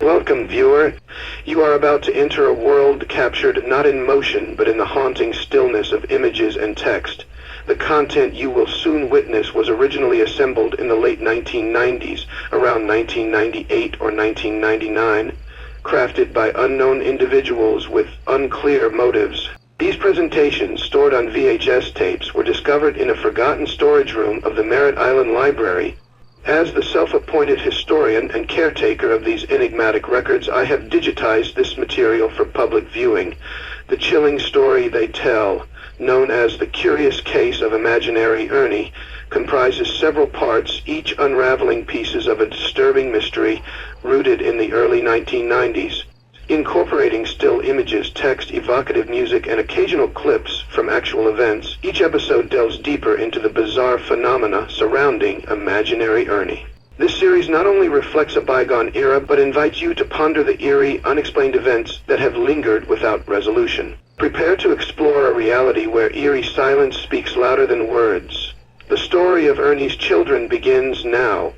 Welcome, viewer. You are about to enter a world captured not in motion, but in the haunting stillness of images and text. The content you will soon witness was originally assembled in the late 1990s, around 1998 or 1999, crafted by unknown individuals with unclear motives. These presentations, stored on VHS tapes, were discovered in a forgotten storage room of the Merritt Island Library. As the self-appointed historian and caretaker of these enigmatic records, I have digitized this material for public viewing. The chilling story they tell, known as The Curious Case of Imaginary Ernie, comprises several parts, each unraveling pieces of a disturbing mystery rooted in the early 1990s. Incorporating still images, text, evocative music, and occasional clips from actual events, each episode delves deeper into the bizarre phenomena surrounding Imaginary Ernie. This series not only reflects a bygone era, but invites you to ponder the eerie, unexplained events that have lingered without resolution. Prepare to explore a reality where eerie silence speaks louder than words. The story of Ernie's children begins now.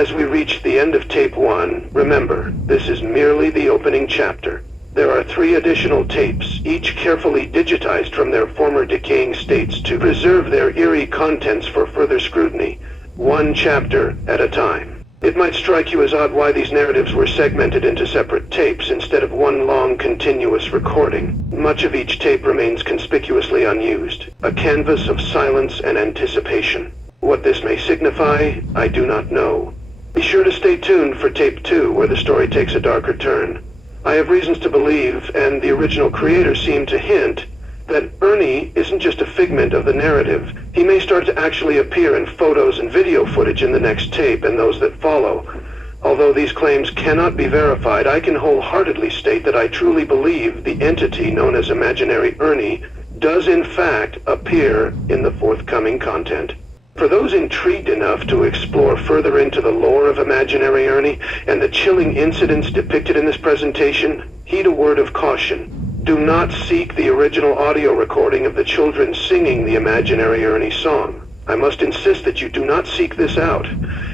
As we reach the end of tape 1, remember, this is merely the opening chapter. There are 3 additional tapes, each carefully digitized from their former decaying states to preserve their eerie contents for further scrutiny, 1 chapter at a time. It might strike you as odd why these narratives were segmented into separate tapes instead of one long, continuous recording. Much of each tape remains conspicuously unused, a canvas of silence and anticipation. What this may signify, I do not know. Be sure to stay tuned for tape 2, where the story takes a darker turn. I have reasons to believe, and the original creator seemed to hint, that Ernie isn't just a figment of the narrative. He may start to actually appear in photos and video footage in the next tape and those that follow. Although these claims cannot be verified, I can wholeheartedly state that I truly believe the entity known as Imaginary Ernie does in fact appear in the forthcoming content. For those intrigued enough to explore further into the lore of Imaginary Ernie and the chilling incidents depicted in this presentation, heed a word of caution. Do not seek the original audio recording of the children singing the Imaginary Ernie song. I must insist that you do not seek this out.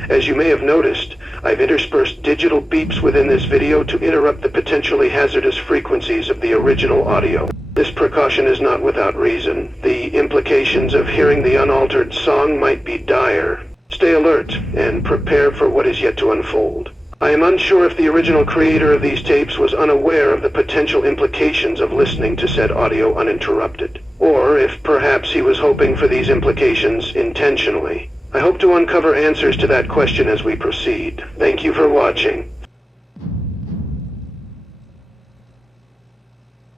As you may have noticed, I've interspersed digital beeps within this video to interrupt the potentially hazardous frequencies of the original audio. This precaution is not without reason. The implications of hearing the unaltered song might be dire. Stay alert and prepare for what is yet to unfold. I am unsure if the original creator of these tapes was unaware of the potential implications of listening to said audio uninterrupted, or if perhaps he was hoping for these implications intentionally. I hope to uncover answers to that question as we proceed. Thank you for watching.